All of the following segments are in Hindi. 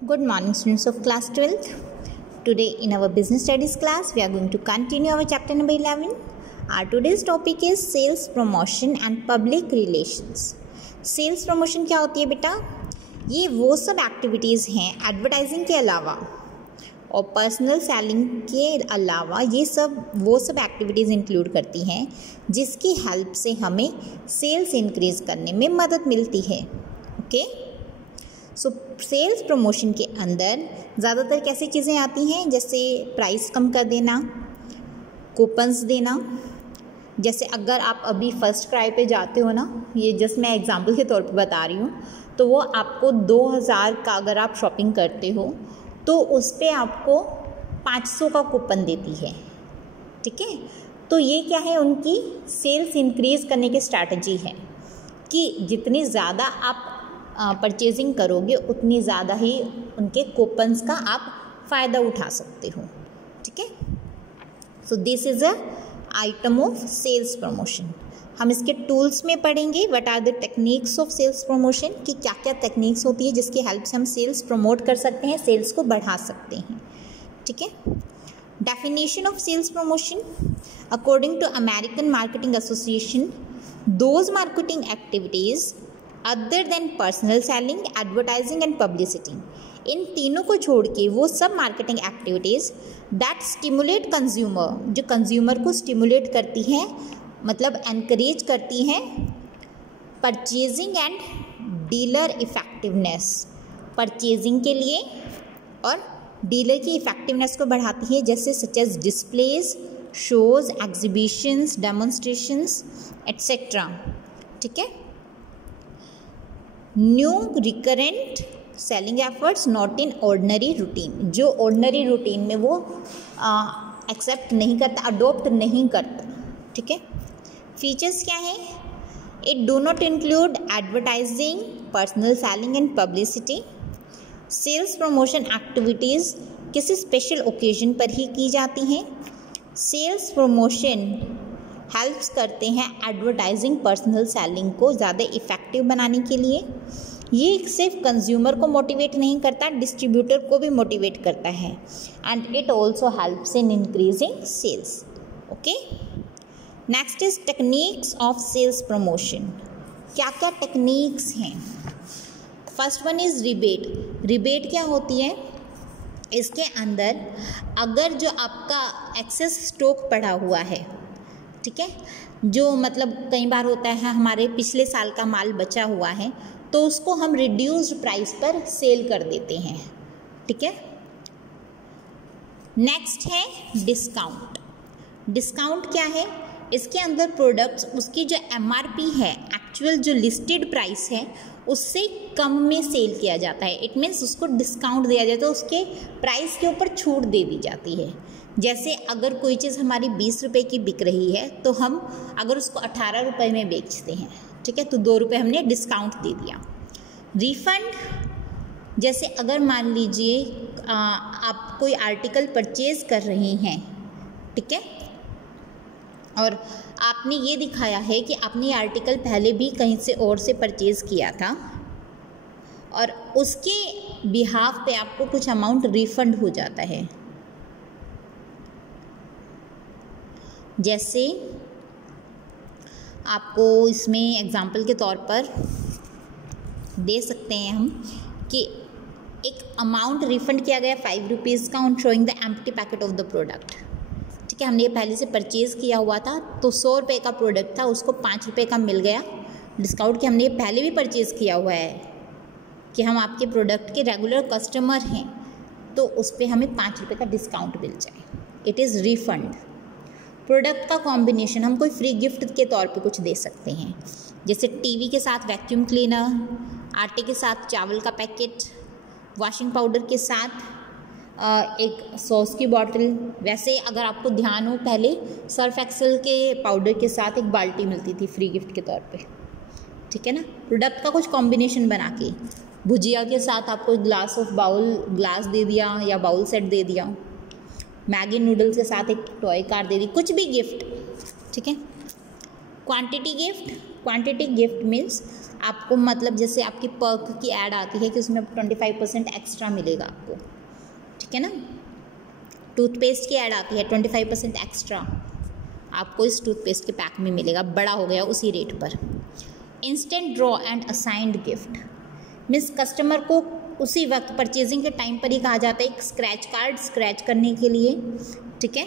Good morning, students of class 12th. Today in our business studies class, we are going to continue our chapter number 11. Our today's topic is sales promotion and public relations. Sales promotion क्या होती है बेटा? ये वो सब एक्टिविटीज़ हैं एडवर्टाइजिंग के अलावा और पर्सनल सेलिंग के अलावा ये सब वो सब एक्टिविटीज़ इंक्लूड करती हैं जिसकी हेल्प से हमें सेल्स इंक्रीज़ करने में मदद मिलती है. ओके, सो सेल्स प्रमोशन के अंदर ज़्यादातर कैसी चीज़ें आती हैं, जैसे प्राइस कम कर देना, कूपन्स देना. जैसे अगर आप अभी फर्स्ट क्राई पे जाते हो ना, ये जस्ट मैं एग्जांपल के तौर पे बता रही हूँ, तो वो आपको 2000 का अगर आप शॉपिंग करते हो तो उस पर आपको 500 का कूपन देती है. ठीक है, तो ये क्या है, उनकी सेल्स इंक्रीज़ करने की स्ट्रैटेजी है कि जितनी ज़्यादा आप परचेजिंग करोगे उतनी ज़्यादा ही उनके कूपन्स का आप फ़ायदा उठा सकते हो. ठीक है, so this is a item of sales promotion. हम इसके टूल्स में पढ़ेंगे what are the techniques of sales promotion, कि क्या क्या टेक्निक्स होती है जिसकी हेल्प से हम सेल्स प्रमोट कर सकते हैं, सेल्स को बढ़ा सकते हैं. ठीक है, definition of sales promotion according to American marketing association, those marketing activities other than personal selling, advertising and publicity. इन तीनों को छोड़ के वो सब marketing activities that stimulate consumer, जो कंज्यूमर को स्टिमुलेट करती हैं, मतलब एनकरेज करती हैं purchasing and dealer effectiveness, purchasing के लिए और डीलर की इफ़ेक्टिवनेस को बढ़ाती है, जैसे such as displays, shows, exhibitions, demonstrations etcetera. ठीक है, new recurrent selling efforts not in ordinary routine, जो ऑर्डनरी रूटीन में वो एक्सेप्ट नहीं करता, अडोप्ट नहीं करता. ठीक है, फीचर्स क्या है, it do not include advertising, personal selling and publicity. Sales promotion activities किसी स्पेशल ओकेजन पर ही की जाती हैं. सेल्स प्रमोशन हेल्प्स करते हैं एडवर्टाइजिंग, पर्सनल सेलिंग को ज़्यादा इफ़ेक्टिव बनाने के लिए. ये सिर्फ कंज्यूमर को मोटिवेट नहीं करता, डिस्ट्रीब्यूटर को भी मोटिवेट करता है. And it also helps in increasing sales. Okay, next is techniques of sales promotion. क्या क्या टेक्निक्स हैं? First one is rebate. Rebate क्या होती है? इसके अंदर अगर जो आपका एक्सेस स्टॉक पड़ा हुआ है, ठीक है, जो मतलब कई बार होता है हमारे पिछले साल का माल बचा हुआ है, तो उसको हम रिड्यूस्ड प्राइस पर सेल कर देते हैं. ठीक है, नेक्स्ट है डिस्काउंट. डिस्काउंट क्या है? इसके अंदर प्रोडक्ट्स उसकी जो एमआरपी है, एक्चुअल जो लिस्टेड प्राइस है, उससे कम में सेल किया जाता है. इट मीन्स उसको डिस्काउंट दिया जाता है, उसके प्राइस के ऊपर छूट दे दी जाती है. जैसे अगर कोई चीज़ हमारी 20 रुपये की बिक रही है तो हम अगर उसको 18 रुपये में बेचते हैं, ठीक है, तो 2 रुपये हमने डिस्काउंट दे दिया. रिफ़ंड, जैसे अगर मान लीजिए आप कोई आर्टिकल परचेज़ कर रही हैं, ठीक है, और आपने ये दिखाया है कि आपने ये आर्टिकल पहले भी कहीं से और से परचेज़ किया था और उसके बिहाफ पे आपको कुछ अमाउंट रिफ़ंड हो जाता है. जैसे आपको इसमें एग्जाम्पल के तौर पर दे सकते हैं हम कि एक अमाउंट रिफ़ंड किया गया 5 रुपीज़ का on showing the empty packet of the product. ठीक है, हमने ये पहले से परचेज़ किया हुआ था, तो 100 रुपये का प्रोडक्ट था, उसको 5 रुपये का मिल गया डिस्काउंट, कि हमने ये पहले भी परचेज़ किया हुआ है, कि हम आपके प्रोडक्ट के रेगुलर कस्टमर हैं, तो उस पर हमें 5 रुपये का डिस्काउंट मिल जाए. It is refund. प्रोडक्ट का कॉम्बिनेशन, हम कोई फ्री गिफ्ट के तौर पे कुछ दे सकते हैं, जैसे टीवी के साथ वैक्यूम क्लीनर, आटे के साथ चावल का पैकेट, वॉशिंग पाउडर के साथ एक सॉस की बॉटल. वैसे अगर आपको ध्यान हो, पहले सर्फ एक्सेल के पाउडर के साथ एक बाल्टी मिलती थी फ्री गिफ्ट के तौर पे. ठीक है ना, प्रोडक्ट का कुछ कॉम्बिनेशन बना के, भुजिया के साथ आपको ग्लास दे दिया या बाउल सेट दे दिया, मैगी नूडल्स के साथ एक टॉय कार दे दी, कुछ भी गिफ्ट. ठीक है, quantity gift. Quantity gift means आपको मतलब जैसे आपकी पर्क की ऐड आती है कि उसमें 25% एक्स्ट्रा मिलेगा आपको, ठीक है ना। टूथपेस्ट की ऐड आती है 25% एक्स्ट्रा आपको इस टूथपेस्ट के पैक में मिलेगा, बड़ा हो गया उसी रेट पर। Instant draw and assigned gift means customer को उसी वक्त परचेजिंग के टाइम पर ही कहा जाता है एक स्क्रैच कार्ड स्क्रैच करने के लिए, ठीक है,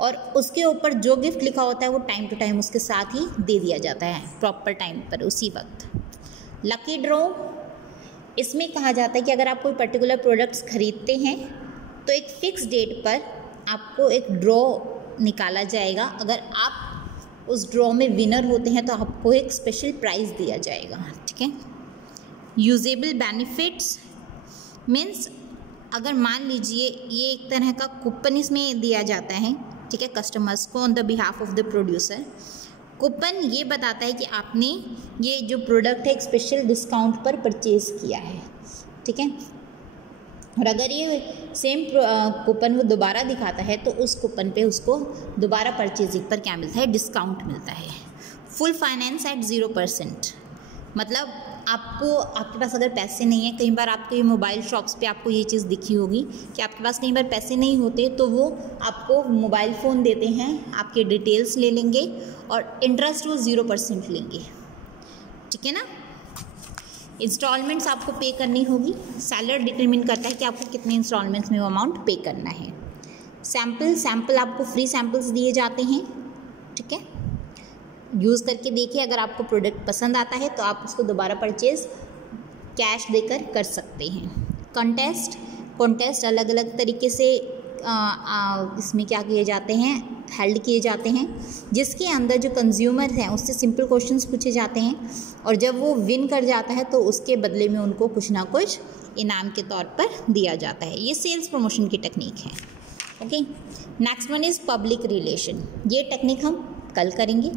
और उसके ऊपर जो गिफ्ट लिखा होता है वो टाइम टू टाइम उसके साथ ही दे दिया जाता है, प्रॉपर टाइम पर उसी वक्त। लकी ड्रॉ, इसमें कहा जाता है कि अगर आप कोई पर्टिकुलर प्रोडक्ट्स खरीदते हैं तो एक फिक्स डेट पर आपको एक ड्रॉ निकाला जाएगा, अगर आप उस ड्रॉ में विनर होते हैं तो आपको एक स्पेशल प्राइज़ दिया जाएगा, ठीक है। यूजेबल बेनिफिट्स मीन्स अगर मान लीजिए ये एक तरह का कूपन इसमें दिया जाता है, ठीक है, कस्टमर्स को on the behalf of the producer. Coupon ये बताता है कि आपने ये जो प्रोडक्ट है एक स्पेशल डिस्काउंट पर परचेज़ किया है, ठीक है, और अगर ये सेम कूपन वो दोबारा दिखाता है तो उस कूपन पे उसको दोबारा परचेजिंग पर क्या मिलता है, डिस्काउंट मिलता है। फुल फाइनेंस एट 0%, मतलब आपके पास अगर पैसे नहीं है, कई बार आपके ये मोबाइल शॉप्स पे आपको ये चीज़ दिखी होगी कि आपके पास कई बार पैसे नहीं होते तो वो आपको मोबाइल फ़ोन देते हैं, आपके डिटेल्स ले लेंगे और इंटरेस्ट वो 0% लेंगे, ठीक है ना। इंस्टॉलमेंट्स आपको पे करनी होगी, सैलर डिटरमिन करता है कि आपको कितने इंस्टॉलमेंट्स में वो अमाउंट पे करना है। सैम्पल आपको फ्री सैम्पल्स दिए जाते हैं, ठीक है, यूज़ करके देखिए, अगर आपको प्रोडक्ट पसंद आता है तो आप उसको दोबारा परचेज़ कैश देकर कर सकते हैं। कॉन्टेस्ट अलग अलग तरीके से इसमें क्या किए जाते हैं, हेल्ड किए जाते हैं, जिसके अंदर जो कंज्यूमर हैं उससे सिंपल क्वेश्चंस पूछे जाते हैं और जब वो विन कर जाता है तो उसके बदले में उनको कुछ ना कुछ इनाम के तौर पर दिया जाता है। ये सेल्स प्रमोशन की टेक्निक है, okay. Next one is public relation, ये टेक्निक हम कल करेंगे।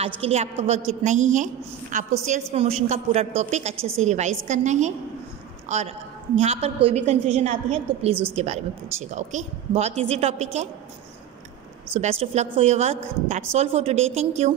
आज के लिए आपका वर्क इतना ही है, आपको सेल्स प्रमोशन का पूरा टॉपिक अच्छे से रिवाइज करना है और यहाँ पर कोई भी कन्फ्यूजन आती है तो प्लीज़ उसके बारे में पूछिएगा, ओके। बहुत ईजी टॉपिक है। Best of luck for your work. That's all for today. Thank you.